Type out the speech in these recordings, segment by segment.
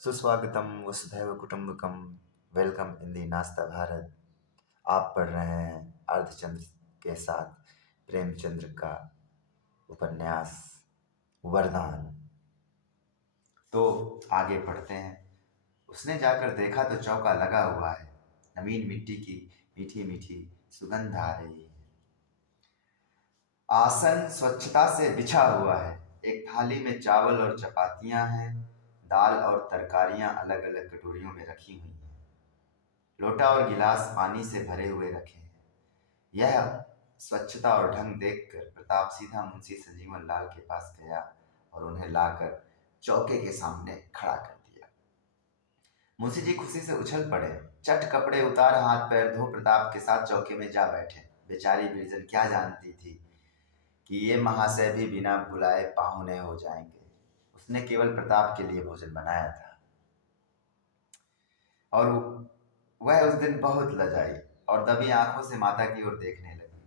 सुस्वागतम वसुधैव कुटुंबकम। Welcome in दी नाश्ता भारत। आप पढ़ रहे हैं अर्धचंद्र के साथ प्रेमचंद्र का उपन्यास वरदान। तो आगे पढ़ते हैं। उसने जाकर देखा तो चौका लगा हुआ है। नवीन मिट्टी की मीठी मीठी सुगंध आ रही है। आसन स्वच्छता से बिछा हुआ है। एक थाली में चावल और चपातियां हैं। दाल और तरकारियां अलग अलग कटोरियों में रखी हुई हैं। लोटा और गिलास पानी से भरे हुए रखे हैं। यह स्वच्छता और ढंग देखकर प्रताप सीधा मुंशी संजीवन लाल के पास गया और उन्हें लाकर चौके के सामने खड़ा कर दिया। मुंशी जी खुशी से उछल पड़े। चट कपड़े उतार हाथ पैर धो प्रताप के साथ चौके में जा बैठे। बेचारी बिरजन क्या जानती थी कि ये महाशय भी बिना बुलाए पाहुने हो जाएंगे। उसने केवल प्रताप के लिए भोजन बनाया था और वह उस दिन बहुत लजाई और दबी आंखों से माता की ओर देखने लगी।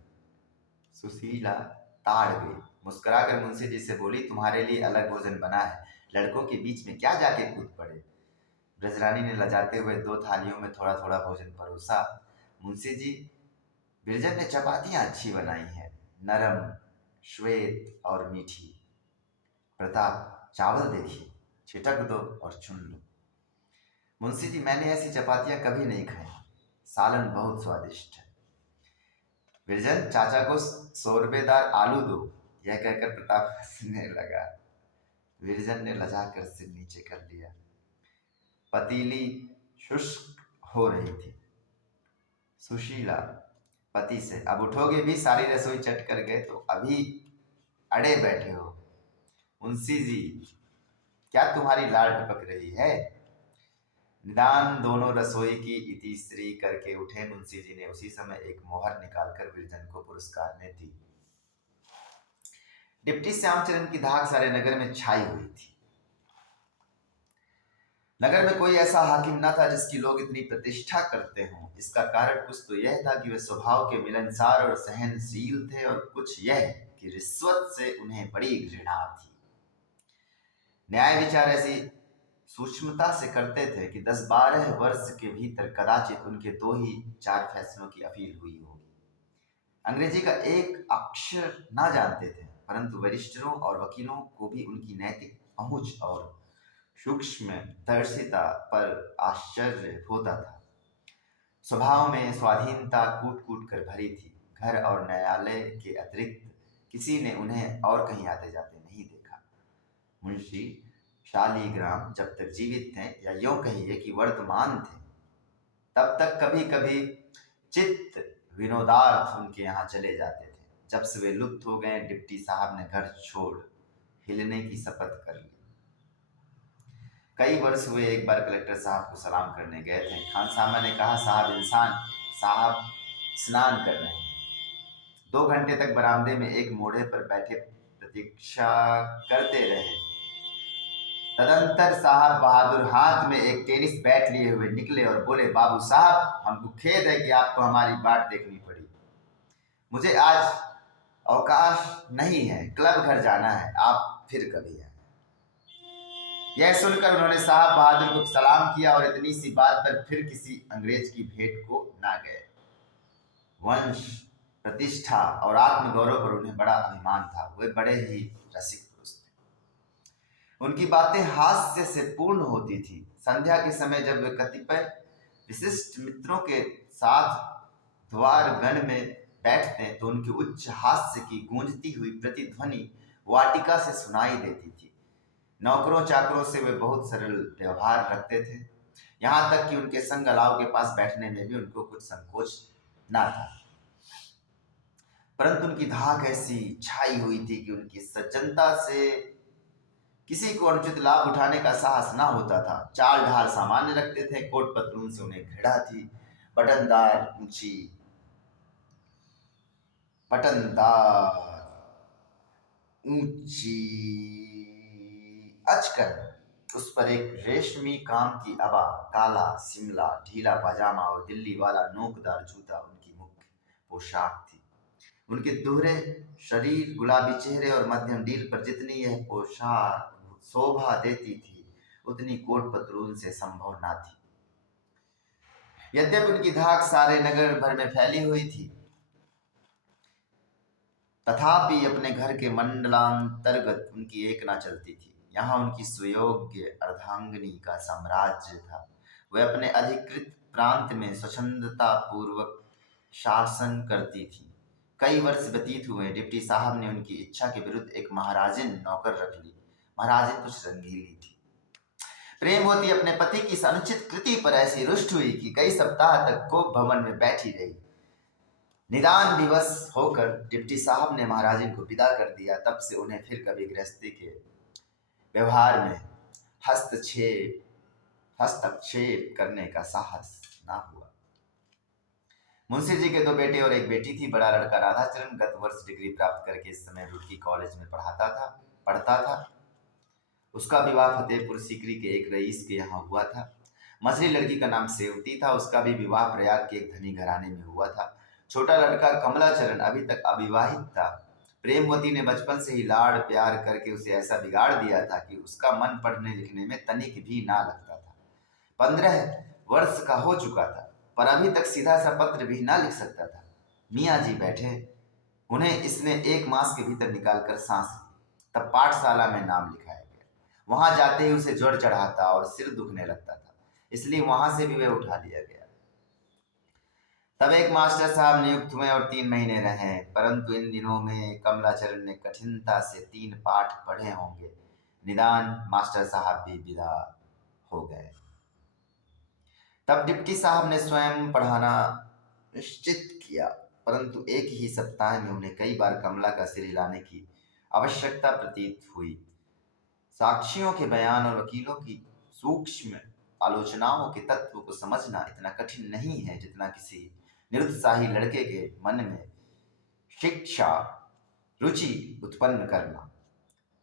सुशीला ताड़ गई। मुस्कुराकर मुंशी जी से बोली, तुम्हारे लिए अलग भोजन बना है, लड़कों के बीच में क्या जाके कूद पड़े। ब्रजरानी ने लजाते हुए दो थालियों में थोड़ा थोड़ा भोजन परोसा। मुंशी जी, बिरजन ने चपातियां अच्छी बनाई हैं, नरम, श्वेत और मीठी। प्रताप, चावल देखिए, छिटक दो और चुन लो। मुंशी जी, मैंने ऐसी चपातियां कभी नहीं खाई, सालन बहुत स्वादिष्ट है। बिरजन, चाचा को शोरबेदार आलू दो। यह कहकर प्रताप हंसने लगा। विरजन ने लजाकर सिर नीचे कर लिया। पतीली शुष्क हो रही थी। सुशीला पति से, अब उठोगे भी, सारी रसोई चट कर गए तो अभी अड़े बैठे हो। मुंशी जी, क्या तुम्हारी लाड़ टपक रही है। निदान दोनों रसोई की इतिश्री करके उठे। मुंशी जी ने उसी समय एक मोहर निकालकर बिरजन को पुरस्कार में दी। डिप्टी श्यामचरण की धाक सारे नगर में छाई हुई थी। नगर में कोई ऐसा हाकिम न था जिसकी लोग इतनी प्रतिष्ठा करते हों। इसका कारण कुछ तो यह था कि वे स्वभाव के मिलनसार और सहनशील थे, और कुछ यह कि रिश्वत से उन्हें बड़ी घृणा थी। न्याय विचार ऐसी सूक्ष्मता से करते थे कि 10-12 वर्ष के भीतर कदाचित उनके 2 ही 4 फैसलों की अपील हुई होगी। अंग्रेजी का एक अक्षर ना जानते थे, परंतु वरिष्ठों और वकीलों को भी उनकी नैतिक पहुंच और सूक्ष्म दर्शिता पर आश्चर्य होता था। स्वभाव में स्वाधीनता कूट कूट कर भरी थी। घर और न्यायालय के अतिरिक्त किसी ने उन्हें और कहीं आते जाते नहीं देखा। मुंशी शालीग्राम जब तक जीवित थे, या यूं कहिए कि वर्तमान थे, तब तक कभी कभी चित्त विनोदार्थ उनके यहाँ चले जाते थे। जब से वे लुप्त हो गए, डिप्टी साहब ने घर छोड़ हिलने की शपथ कर ली। कई वर्ष हुए, एक बार कलेक्टर साहब को सलाम करने गए थे। खानसामा ने कहा, साहब स्नान कर रहे हैं। 2 घंटे तक बरामदे में एक मोढ़े पर बैठे प्रतीक्षा करते रहे। तदंतर साहब बहादुर हाथ में एक टेनिस बैट लिए हुए निकले और बोले, बाबू साहब, हमको खेद है कि आपको हमारी बाट देखनी पड़ी। मुझे आज अवकाश नहीं है, क्लब घर जाना है, आप फिर कभी आए। यह सुनकर उन्होंने साहब बहादुर को सलाम किया और इतनी सी बात पर फिर किसी अंग्रेज की भेंट को ना गए। वंश, प्रतिष्ठा और आत्मगौरव पर उन्हें बड़ा अभिमान था। वे बड़े ही रसिक पुरुष थे। उनकी बातें हास्य से पूर्ण होती थी। संध्या के समय जब वे कतिपय विशिष्ट मित्रों के साथ द्वार गण में बैठते तो उनकी उच्च हास्य की गूंजती हुई प्रतिध्वनि वाटिका से सुनाई देती थी। नौकरों चाकरों से वे बहुत सरल व्यवहार रखते थे। यहाँ तक कि उनके संग अलाव के पास बैठने में भी उनको कुछ संकोच ना था। परंतु उनकी धाक ऐसी छाई हुई थी कि उनकी सज्जनता से किसी को अनुचित लाभ उठाने का साहस ना होता था। चाल ढाल सामान्य रखते थे। कोट पतलून से उन्हें घृणा थी। बटनदार ऊंची अचकन, उस पर एक रेशमी काम की अबा, काला शिमला ढीला पाजामा और दिल्ली वाला नोकदार जूता उनकी मुख्य पोशाक थी। उनके दोहरे शरीर, गुलाबी चेहरे और मध्यम डील पर जितनी यह पोशाक शोभा देती थी, उतनी कोट पतलून से संभव ना थी। यद्यपि उनकी धाक सारे नगर भर में फैली हुई थी, तथापि अपने घर के मंडलांतर्गत उनकी एक ना चलती थी। यहाँ उनकी सुयोग्य अर्धांगिनी का साम्राज्य था। वह अपने अधिकृत प्रांत में स्वच्छंदता पूर्वक शासन करती थी। कई वर्ष व्यतीत हुए। डिप्टी साहब ने उनकी इच्छा के विरुद्ध एक महाराजिन नौकर रख ली। महाराजिन कुछ रंगीली थी। प्रेमवती अपने पति की इस अनुचित कृति पर ऐसी रुष्ट हुई कि कई सप्ताह तक कोप भवन में बैठी रही। निदान विवश होकर डिप्टी साहब ने महाराजिन को विदा कर दिया। तब से उन्हें फिर कभी गृहस्थी के व्यवहार में हस्तक्षेप करने का साहस ना हुआ। मुंशी जी के 2 बेटे और 1 बेटी थी। बड़ा लड़का राधाचरण गत वर्ष डिग्री प्राप्त करके इस समय रुड़की कॉलेज में पढ़ता था। उसका विवाह फतेहपुर सीकरी के एक रईस के यहाँ हुआ था। मझली लड़की का नाम सेवती था। उसका भी विवाह प्रयाग के एक धनी घराने में हुआ था। छोटा लड़का कमलाचरण अभी तक अविवाहित था। प्रेमवती ने बचपन से ही लाड़ प्यार करके उसे ऐसा बिगाड़ दिया था कि उसका मन पढ़ने लिखने में तनिक भी ना लगता था। 15 वर्ष का हो चुका था, पर अभी तक सीधा सा पत्र भी ना लिख सकता था। मियाँ जी बैठे, उन्हें इसने 1 मास के भीतर निकालकर सांस ली। तब पाठशाला में नाम लिखाया गया। वहां जाते ही उसे ज्वर चढ़ाता और सिर दुखने लगता था, इसलिए वहां से भी वह उठा लिया गया। तब एक मास्टर साहब नियुक्त हुए और 3 महीने रहे, परंतु इन दिनों में कमलाचरण ने कठिनता से 3 पाठ पढ़े होंगे। निदान मास्टर साहब भी विदा हो गए। तब डिप्टी साहब ने स्वयं पढ़ाना निश्चित किया, परंतु एक ही सप्ताह में उन्हें कई बार कमला का सिर हिलाने की आवश्यकता प्रतीत हुई। साक्षियों के बयान और वकीलों की सूक्ष्म आलोचनाओं के तत्व को समझना इतना कठिन नहीं है जितना किसी निरुत्साही लड़के के मन में शिक्षा रुचि उत्पन्न करना।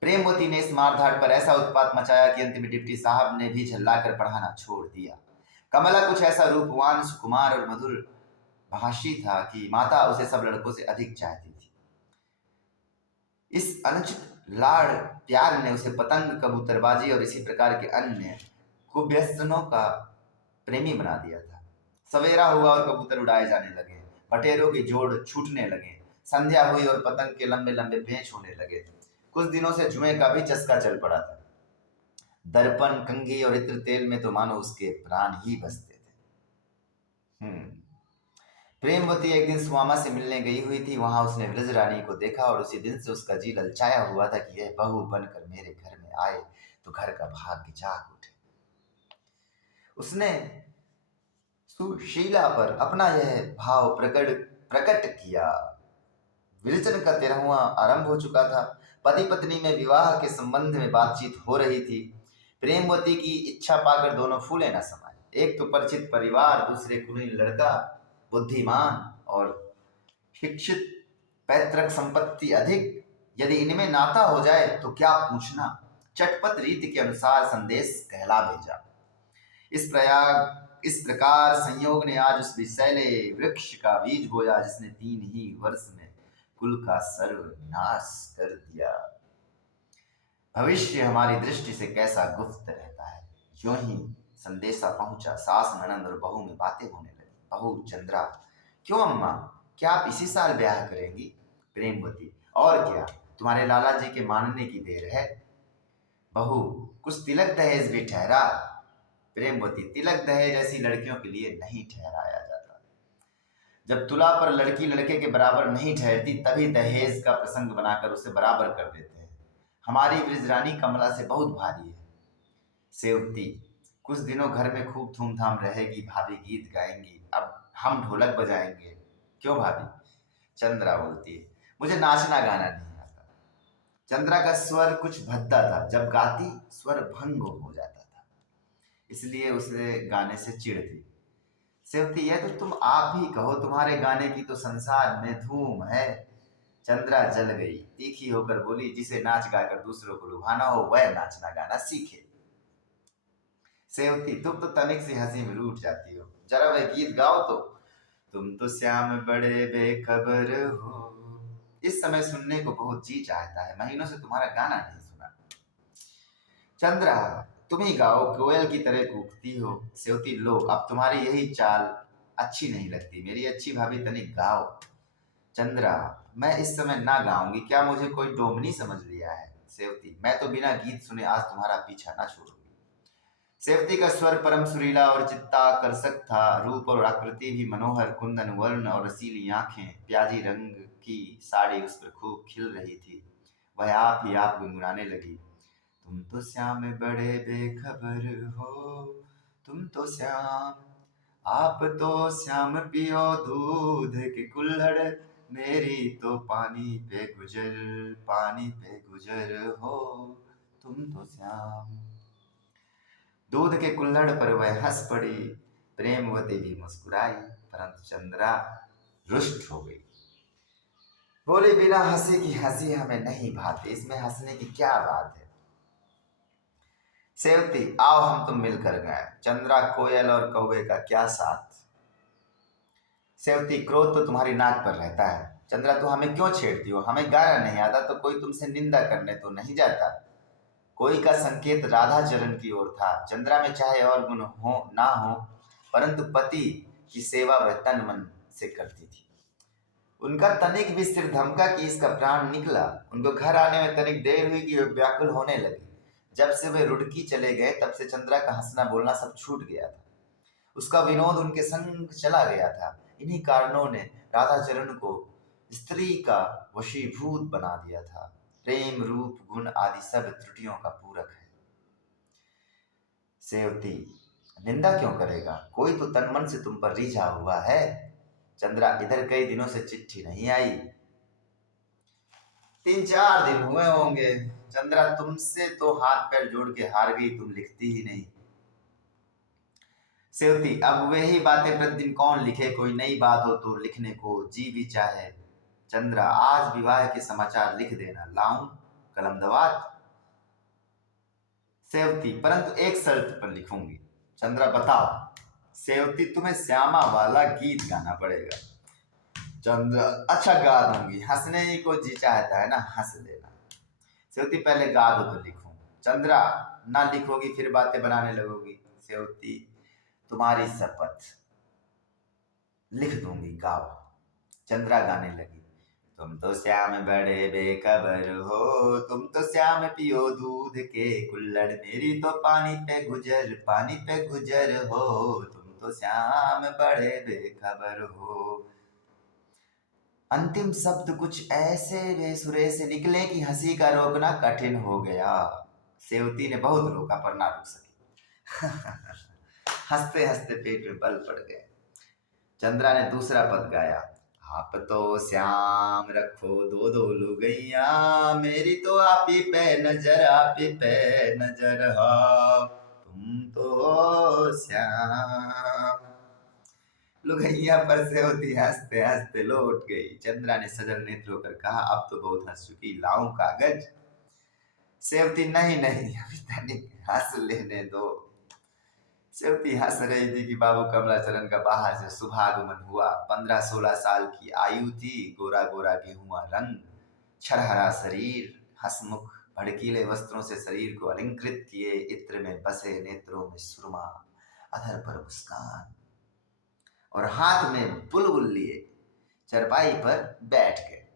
प्रेमवती ने इस मारधाड़ पर ऐसा उत्पात मचाया कि अंत में डिप्टी साहब ने भी झल्लाकर पढ़ाना छोड़ दिया। कमला कुछ ऐसा रूपवान, सुकुमार और मधुर भाषी था कि माता उसे सब लड़कों से अधिक चाहती थी। इस अनुचित लाड़ प्यार ने उसे पतंग, कबूतरबाजी और इसी प्रकार के अन्य कुव्यसनों का प्रेमी बना दिया था। सवेरा हुआ और कबूतर उड़ाए जाने लगे, बटेरों के जोड़ छूटने लगे, संध्या हुई और पतंग के लंबे लंबे पेंच होने लगे। कुछ दिनों से जुए का भी चस्का चल पड़ा था। दर्पण, कंघी और इत्र तेल में तो मानो उसके प्राण ही बसते थे। प्रेमवती एक दिन सुमामा से मिलने गई हुई थी। वहां उसने ब्रज रानी को देखा और उसी दिन से उसका जी ललचाया हुआ था कि यह बहू बनकर मेरे घर में आए तो घर का भाग्य जाग उठे। उसने सुशीला पर अपना यह भाव प्रकट किया। विरचन का 13वां आरंभ हो चुका था। पति पत्नी में विवाह के संबंध में बातचीत हो रही थी। प्रेमवती की इच्छा पाकर दोनों फूले न समाये। एक तो परिचित परिवार, दूसरे कुलीन लड़का, बुद्धिमान और शिक्षित, पैतृक संपत्ति अधिक। यदि इनमें नाता हो जाए तो क्या पूछना। चटपट रीति के अनुसार संदेश कहला भेजा। इस प्रकार संयोग ने आज उस विषैले वृक्ष का बीज बोया जिसने 3 ही वर्ष में कुल का सर्वनाश कर दिया। भविष्य हमारी दृष्टि से कैसा गुप्त रहता है। यूं ही संदेशा पहुंचा। सास, ननंद और बहू में बातें होने लगी। बहू चंद्रा, क्यों अम्मा, क्या आप इसी साल ब्याह करेंगी? प्रेमवती, और क्या, तुम्हारे लाला जी के मानने की देर है। बहू, कुछ तिलक दहेज भी ठहरा। प्रेमवती, तिलक दहेज ऐसी लड़कियों के लिए नहीं ठहराया जाता। जब तुला पर लड़की लड़के के बराबर नहीं ठहरती तभी दहेज का प्रसंग बनाकर उसे बराबर कर देते हैं। हमारी ब्रजरानी कमला से बहुत भारी है। सेवती, कुछ दिनों घर में खूब धूमधाम रहेगी। भाभी गीत गाएंगी, अब हम ढोलक बजाएंगे। क्यों भाभी? चंद्रा बोलती है, मुझे नाचना गाना नहीं आता। चंद्रा का स्वर कुछ भद्दा था। जब गाती स्वर भंग हो जाता था, इसलिए उसे गाने से चिढ़ थी। सेवती, यह तो तुम आप ही कहो, तुम्हारे गाने की तो संसार में धूम है। चंद्रा जल गई, तीखी होकर बोली, जिसे नाच गाकर दूसरों को लुभाना हो वह नाचना गाना सीखे। सेवती, तुम तो तनिक सी हंसी में रूठ जाती हो, जरा वह गीत गाओ तो। तुम तो श्याम बड़े बेखबर हो, इस समय सुनने को बहुत जी चाहता है। महीनों से तुम्हारा गाना नहीं सुना। चंद्रा, तुम ही गाओ, कोयल की तरह कूकती हो। सेवती, लो अब तुम्हारी यही चाल अच्छी नहीं लगती, मेरी अच्छी भाभी तनिक गाओ। चंद्रा, मैं इस समय ना गाऊंगी, क्या मुझे कोई डोमनी समझ लिया है? सेवती, मैं तो बिना गीत सुने आज तुम्हारा पीछा ना छोड़ूंगी। सेवती का स्वर परम सुरीला और चित्ताकर्षक था। रूप और आकृति भी मनोहर, कुंदन वर्ण और रसीली आंखें, प्याजी रंग की साड़ी उस पर खूब खिल रही थी। वह आप ही आप गुनगुनाने लगी। तुम तो श्याम बड़े बेखबर हो, तुम तो श्याम, आप तो श्याम पियो दूध के कुल्हड़, मेरी तो पानी पे गुजर हो, तुम तो श्याम। दूध के कुल्हड़ पर वह हंस पड़ी। प्रेमवती भी मुस्कुराई, परंतु चंद्रा रुष्ट हो गई। बोली, बिना हंसी की हंसी हमें नहीं भाती, इसमें हंसने की क्या बात है? सेवती, आओ हम तुम मिलकर गाएं। चंद्रा, कोयल और कौवे का क्या साथ। सेवती, क्रोध तो तुम्हारी नाक पर रहता है। चंद्रा, तू हमें क्यों छेड़ती हो? हमें गाना नहीं आता तो कोई तुमसे निंदा करने तो नहीं जाता। कोई का संकेत राधा चरण की ओर था। चंद्रा में चाहे और गुण हो ना हो, परंतु पति की सेवा वह तन मन से करती थी। उनका तनिक भी सिर धमका कि इसका प्राण निकला। उनको घर आने में तनिक देर हुई कि वे व्याकुल होने लगी। जब से वे रुड़की चले गए तब से चंद्रा का हंसना बोलना सब छूट गया था। उसका विनोद उनके संग चला गया था। इन्हीं कारणों ने राधाचरण को स्त्री का वशीभूत बना दिया था। प्रेम, रूप, गुण आदि सब त्रुटियों का पूरक है। सेवती, निंदा क्यों करेगा? कोई तो तन मन से तुम पर रिझा हुआ है। चंद्रा, इधर कई दिनों से चिट्ठी नहीं आई। 3-4 दिन हुए होंगे। चंद्रा, तुमसे तो हाथ पैर जोड़ के हार गई, तुम लिखती ही नहीं। सेवती, अब वही बातें प्रतिदिन कौन लिखे, कोई नई बात हो तो लिखने को जी भी चाहे। चंद्रा, आज विवाह के समाचार लिख देना, लाऊं कलम दवात? सेवती, परंतु एक शर्त पर लिखूंगी। चंद्रा, बताओ। सेवती, तुम्हें श्यामा वाला गीत गाना पड़ेगा। चंद्रा, अच्छा गा दूंगी, हंसने ही को जी चाहता है ना, हंस लेना। सेवती, पहले गा दो तो लिखूं। चंद्रा, ना लिखोगी फिर बातें बनाने लगोगी। सेवती, तुम्हारी शपथ, लिख दूंगी, गाओ। चंद्रा गाने लगी। तुम तो श्याम बड़े बेखबर हो, तुम तो श्याम पियो दूध के कुल्हड़, मेरी तो पानी पे गुजर हो, तुम तो श्याम बड़े बेखबर हो। अंतिम शब्द कुछ ऐसे बेसुरे से निकले कि हंसी का रोकना कठिन हो गया। सेवती ने बहुत रोका पर ना रुक सकी। हंसते हंसते पेट में बल पड़ गए। चंद्रा ने दूसरा पद गाया। आप तो श्याम रखो दो दो लुगैया, मेरी तो आप ही पे नजर हो, तुम तो श्याम। लुगैया पर सेवती हंसते हंसते लौट गई। चंद्रा ने सजल नेत्र होकर कहा, अब तो बहुत हंस चुकी, लाऊं कागज? सेवती, नहीं नहीं, अभी तनिक हंस लेने दो। सेवती हंस रही थी कि बाबू कमलाचरण का बाहर से शुभागमन हुआ। 15-16 साल की आयु थी, गोरा गोरा गेहुआ रंग, छरहरा शरीर, हंसमुख, भड़कीले वस्त्रों से शरीर को अलंकृत किए, इत्र में बसे नेत्रों में सुरमा, अधर पर मुस्कान और हाथ में बुलबुल लिए चरपाई पर बैठ गए।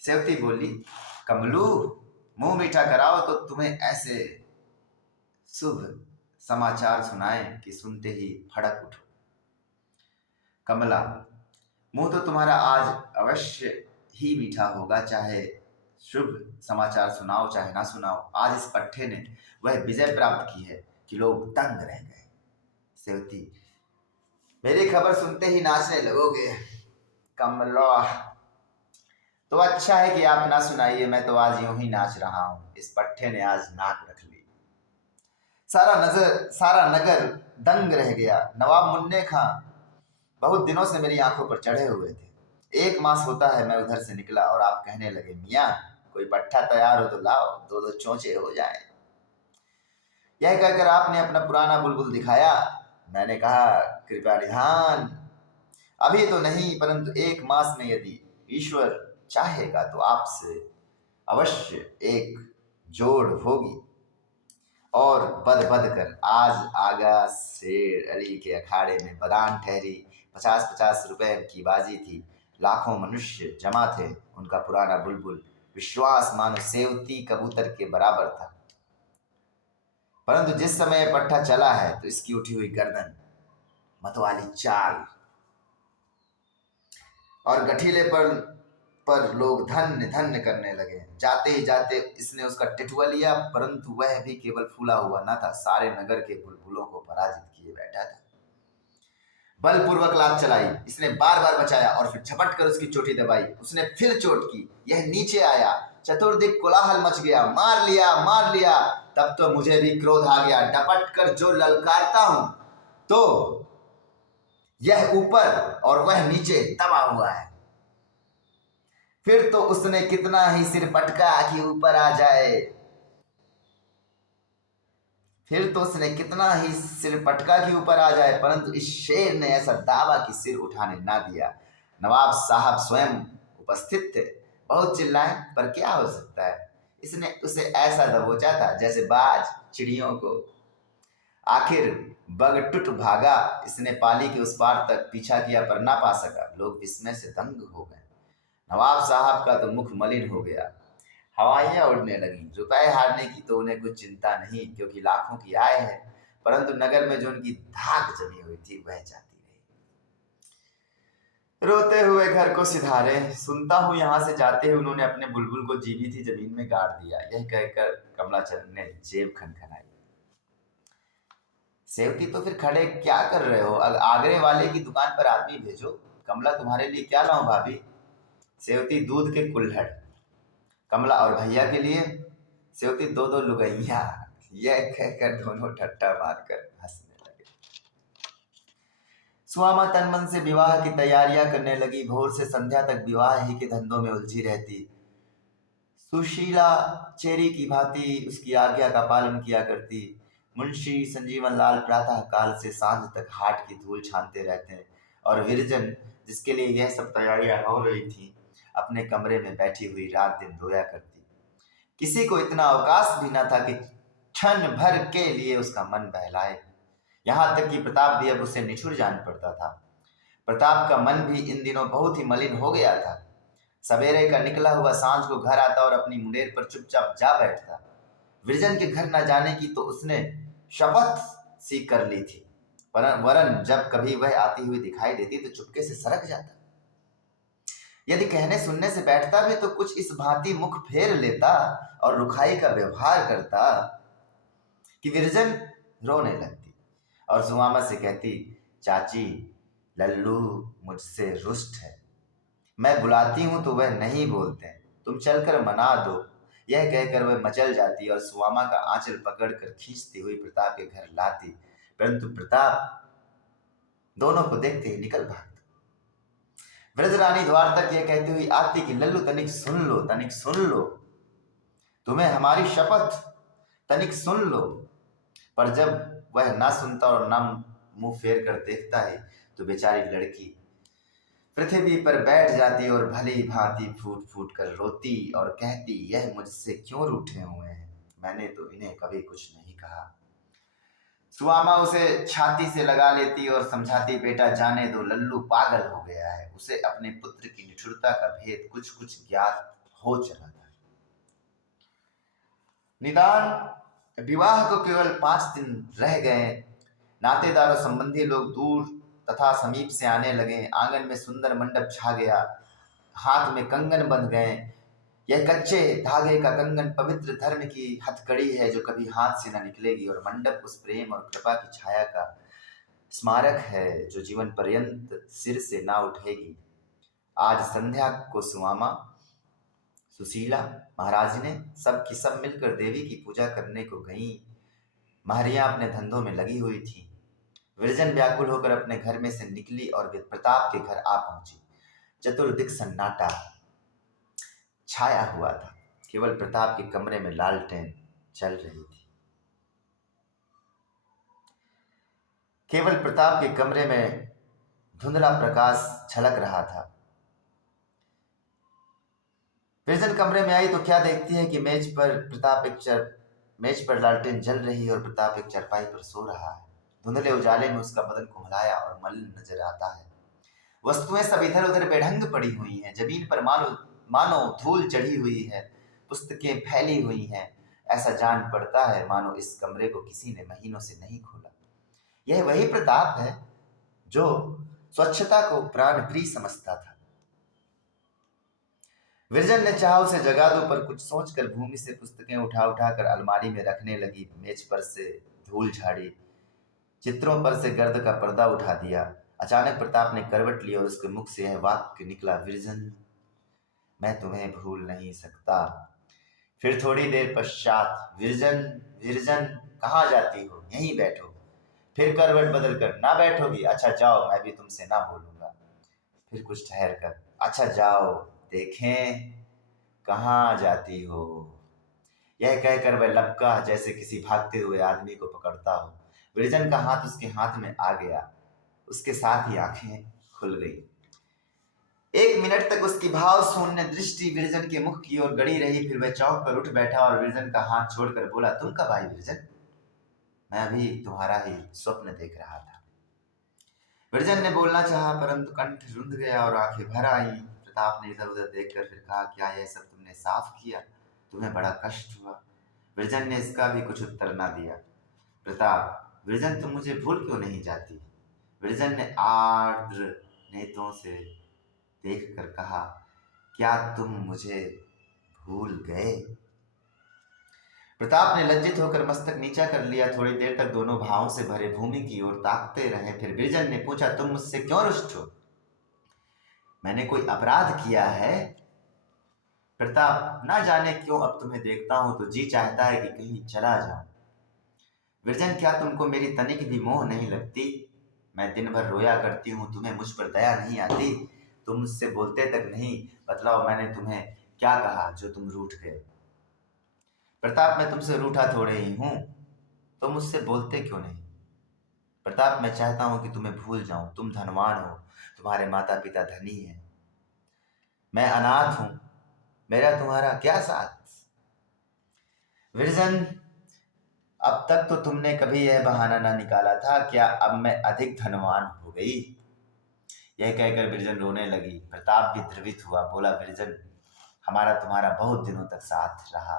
सेवती बोली, कमलू, मुंह मीठा कराओ तो तुम्हें ऐसे शुभ समाचार सुनाएं कि सुनते ही फड़क उठो। कमला, मुंह तो तुम्हारा आज अवश्य ही मीठा होगा, चाहे शुभ समाचार सुनाओ चाहे ना सुनाओ। आज इस पट्टे ने वह विजय प्राप्त की है कि लोग दंग रह गए। सेवती, मेरी खबर सुनते ही नाचने लगोगे। कमला, तो अच्छा है कि आप ना सुनाइए, मैं तो आज यूं ही नाच रहा हूं। इस पट्टे ने आज नाक रख ली। सारा नगर दंग रह गया। नवाब मुन्ने खां बहुत दिनों से मेरी आंखों पर चढ़े हुए थे। 1 मास होता है मैं उधर से निकला और आप कहने लगे, मियाँ कोई पट्टा तैयार हो तो लाओ, 2-2 चोंचे हो जाए। यह कहकर आपने अपना पुराना बुलबुल दिखाया। मैंने कहा, कृपया निधान, अभी तो नहीं, परंतु 1 मास में यदि ईश्वर चाहेगा तो आपसे अवश्य एक जोड़ होगी। और बद बद कर आज आगा शेर अली के अखाड़े में बदान ठहरी। 50-50 रुपए की बाजी थी। लाखों मनुष्य जमा थे। उनका पुराना बुलबुल विश्वास मानो सेवती कबूतर के बराबर था। परंतु जिस समय यह पट्टा चला है तो इसकी उठी हुई गर्दन, मतवाली चाल और गठीले पर लोग धन्य धन्य करने लगे। जाते ही जाते इसने उसका टिटुआ लिया, परंतु वह भी केवल फूला हुआ न था, सारे नगर के बुलबुलों को पराजित किए बैठा था। बलपूर्वक लात चलाई, इसने बार बार बचाया और फिर झपट कर उसकी चोटी दबाई। उसने फिर चोट की, यह नीचे आया। चतुर्दिक कोलाहल मच गया, मार लिया मार लिया। तब तो मुझे भी क्रोध आ गया। डपट कर जो ललकारता हूं तो यह ऊपर और वह नीचे दबा हुआ है। फिर तो उसने कितना ही सिर पटका कि ऊपर आ जाए। फिर तो उसने कितना ही सिर पटका कि ऊपर आ जाए, परंतु इस शेर ने ऐसा दावा कि सिर उठाने ना दिया। नवाब साहब स्वयं उपस्थित थे। बहुत चिल्लाए पर क्या हो सकता है। इसने उसे ऐसा दबोचा था जैसे बाज चिड़ियों को। आखिर बगटुट भागा। इसने पाली के उस पार तक पीछा किया पर ना पा सका। लोग विस्मय से दंग हो गए। नवाब साहब का तो मुख मलिन हो गया। हवाइयां उड़ने लगी। रुपए हारने की तो उन्हें कुछ चिंता नहीं, क्योंकि लाखों की आय है, परंतु नगर में जो उनकी धाक जमी हुई थी वह जाती रही। रोते हुए घर को सिधारे। सुनता हूं यहां से जाते हुए उन्होंने अपने बुलबुल को जीवित ही जमीन में गाड़ दिया। यह कहकर कमलाचरण ने जेब खनखनाई। सेवती तो फिर खड़े क्या कर रहे हो? आगरे वाले की दुकान पर आदमी भेजो। कमला तुम्हारे लिए क्या लाऊं भाभी? सेवती दूध के कुल्हड़। कमला और भैया के लिए? सेवती दो दो लुगैया। यह कहकर दोनों ठट्टा मारकर हंसने लगे। सुआमा तन मन से विवाह की तैयारियां करने लगी। भोर से संध्या तक विवाह ही के धंधों में उलझी रहती। सुशीला चेरी की भांति उसकी आज्ञा का पालन किया करती। मुंशी संजीवन लाल प्रातः काल से सांझ तक हाट की धूल छानते रहते, और विरजन, जिसके लिए यह सब तैयारियां हो रही थी, अपने कमरे में बैठी हुई रात दिन रोया करती। किसी को इतना अवकाश भी न था कि क्षण भर के लिए उसका मन बहलाए। यहां तक कि प्रताप भी अब उसे निठुर जान पड़ता था। प्रताप का मन भी इन दिनों बहुत ही मलिन हो गया था। सवेरे का निकला हुआ सांझ को घर आता और अपनी मुंडेर पर चुपचाप जा बैठता। विरजन के घर न जाने की तो उसने शपथ सी कर ली थी, वरन जब कभी वह आती हुई दिखाई देती तो चुपके से सरक जाता। यदि कहने सुनने से बैठता भी तो कुछ इस भांति मुख फेर लेता और रुखाई का व्यवहार करता कि विरजन रोने लगती और सुमामा से कहती, चाची, लल्लू मुझसे रुष्ट है। मैं बुलाती हूं तो वह नहीं बोलते, तुम चलकर मना दो। यह कहकर वह मचल जाती और सुमामा का आंचल पकड़कर खींचती हुई प्रताप के घर लाती, परंतु प्रताप दोनों को देखते ही निकल भागता। ब्रजरानी द्वार तक यह कहती हुई आती कि लल्लू तनिक सुन लो, तनिक सुन लो, तुम्हें हमारी शपथ, तनिक सुन लो। पर जब वह ना सुनता और ना मुंह फेर कर देखता है तो बेचारी लड़की पृथ्वी पर बैठ जाती और भली भांति फूट फूट कर रोती और कहती, यह मुझसे क्यों रूठे हुए हैं? मैंने तो इन्हें कभी कुछ नहीं कहा। सुआमा उसे छाती से लगा लेती और समझाती, बेटा जाने दो, लल्लू पागल हो गया है। उसे अपने पुत्र की निठुरता का भेद कुछ कुछ ज्ञात हो चला था। निदान विवाह को केवल 5 दिन रह गए। नातेदार और संबंधी लोग दूर तथा समीप से आने लगे। आंगन में सुंदर मंडप छा गया। हाथ में कंगन बंध गए। यह कच्चे धागे का कंगन पवित्र धर्म की हथकड़ी है जो कभी हाथ से न निकलेगी, और मंडप उस प्रेम और कृपा की छाया का स्मारक है जो जीवन पर्यंत सिर से ना उठेगी। आज संध्या को सुमामा, सुशीला, महाराज ने सब की सब मिलकर देवी की पूजा करने को गईं। महरियां अपने धंधों में लगी हुई थी। विरजन व्याकुल होकर अपने घर में से निकली और वे प्रताप के घर आ पहुंची। चतुर्दिक सन्नाटा छाया हुआ था। केवल प्रताप के कमरे में लालटेन चल रही थी। केवल प्रताप के कमरे में धुंधला प्रकाश झलक रहा था। विरजन कमरे में आई तो क्या देखती है कि मेज पर प्रताप एक मेज पर लालटेन जल रही है और प्रताप एक चारपाई पर सो रहा है। धुंधले उजाले में उसका बदन कुम्हलाया और मलिन नजर आता है। वस्तुएं सब इधर उधर बेढंग पड़ी हुई हैं। जमीन पर मानो मानो धूल चढ़ी हुई है। पुस्तकें फैली हुई हैं। ऐसा जान पड़ता है मानो इस कमरे को किसी ने महीनों से नहीं खोला। यह वही प्रताप है जो स्वच्छता को प्राण प्रिय समझता था। विरजन ने चाहा उसे जगा दूं, पर कुछ सोचकर भूमि से पुस्तकें उठा उठा कर अलमारी में रखने लगी। मेज पर से धूल झाड़ी, चित्रों पर से गर्द का पर्दा उठा दिया। अचानक प्रताप ने करवट ली और उसके मुख से यह वाक्य निकला, विरजन, मैं तुम्हें भूल नहीं सकता। फिर थोड़ी देर पश्चात, विरजन, विरजन, कहाँ जाती हो, यहीं बैठो। फिर करवट बदल कर, ना बैठोगी, अच्छा जाओ, मैं भी तुमसे ना बोलूंगा। फिर कुछ ठहर कर, अच्छा जाओ, देखें कहाँ जाती हो। यह कहकर वह लपका जैसे किसी भागते हुए आदमी को पकड़ता हो। विरजन का हाथ उसके हाथ में आ गया। उसके साथ ही आंखें खुल गई। 1 मिनट तक उसकी भाव शून्य दृष्टि विरजन के मुख की ओर गड़ी रही। फिर वह चौंक कर उठ बैठा और विरजन का हाथ छोड़कर बोला, तुम कब आई विरजन? मैं अभी तुम्हारा ही स्वप्न देख रहा था। विरजन ने बोलना चाहा, परंतु कंठ रुंध गया और आंखें भर आई। प्रताप ने इधर उधर देखकर फिर कहा, क्या यह सब तुमने साफ किया? तुम्हें बड़ा कष्ट हुआ? विरजन ने इसका भी कुछ उत्तर ना दिया। प्रताप, विरजन, तुम मुझे भूल क्यों नहीं जाती? विरजन ने आर्द्र नेत्रों से देखकर कहा, क्या तुम मुझे भूल गए? प्रताप ने लज्जित होकर मस्तक नीचा कर लिया। थोड़ी देर तक दोनों भावों से भरे भूमि की ओर ताकते रहे। फिर विरजन ने पूछा, तुम मुझसे क्यों रुष्ट हो? मैंने कोई अपराध किया है? प्रताप, ना जाने क्यों अब तुम्हें देखता हूं तो जी चाहता है कि कहीं चला जाऊं। विरजन, क्या तुमको मेरी तनिक भी मोह नहीं लगती? मैं दिन भर रोया करती हूँ, तुम्हें मुझ पर दया नहीं आती? तुम मुझसे बोलते तक नहीं। बतलाओ, मैंने तुम्हें क्या कहा जो तुम रूठ गए? प्रताप, मैं तुमसे रूठा थोड़े ही हूं। तुम मुझसे बोलते क्यों नहीं? प्रताप, मैं चाहता हूं कि तुम्हें भूल जाऊं। तुम धनवान हो, तुम्हारे माता पिता धनी हैं, मैं अनाथ हूं, मेरा तुम्हारा क्या साथ? विरजन, अब तक तो तुमने कभी यह बहाना ना निकाला था, क्या अब मैं अधिक धनवान हो गई? यह कहकर विरजन रोने लगी। प्रताप भी द्रवित हुआ, बोला, विरजन, हमारा तुम्हारा बहुत दिनों तक साथ रहा,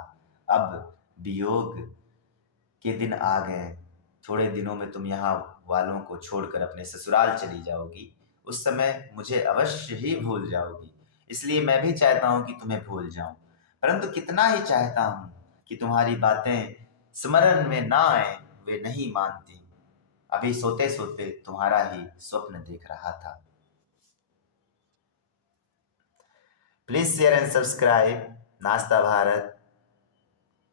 अब वियोग के दिन आ गए। थोड़े दिनों में तुम यहाँ वालों को छोड़कर अपने ससुराल चली जाओगी। उस समय मुझे अवश्य ही भूल जाओगी। इसलिए मैं भी चाहता हूँ कि तुम्हें भूल जाऊं, परंतु कितना ही चाहता हूँ कि तुम्हारी बातें स्मरण में ना आए, वे नहीं मानती। अभी सोते सोते तुम्हारा ही स्वप्न देख रहा था। प्लीज शेयर एंड सब्सक्राइब नाश्ता भारत।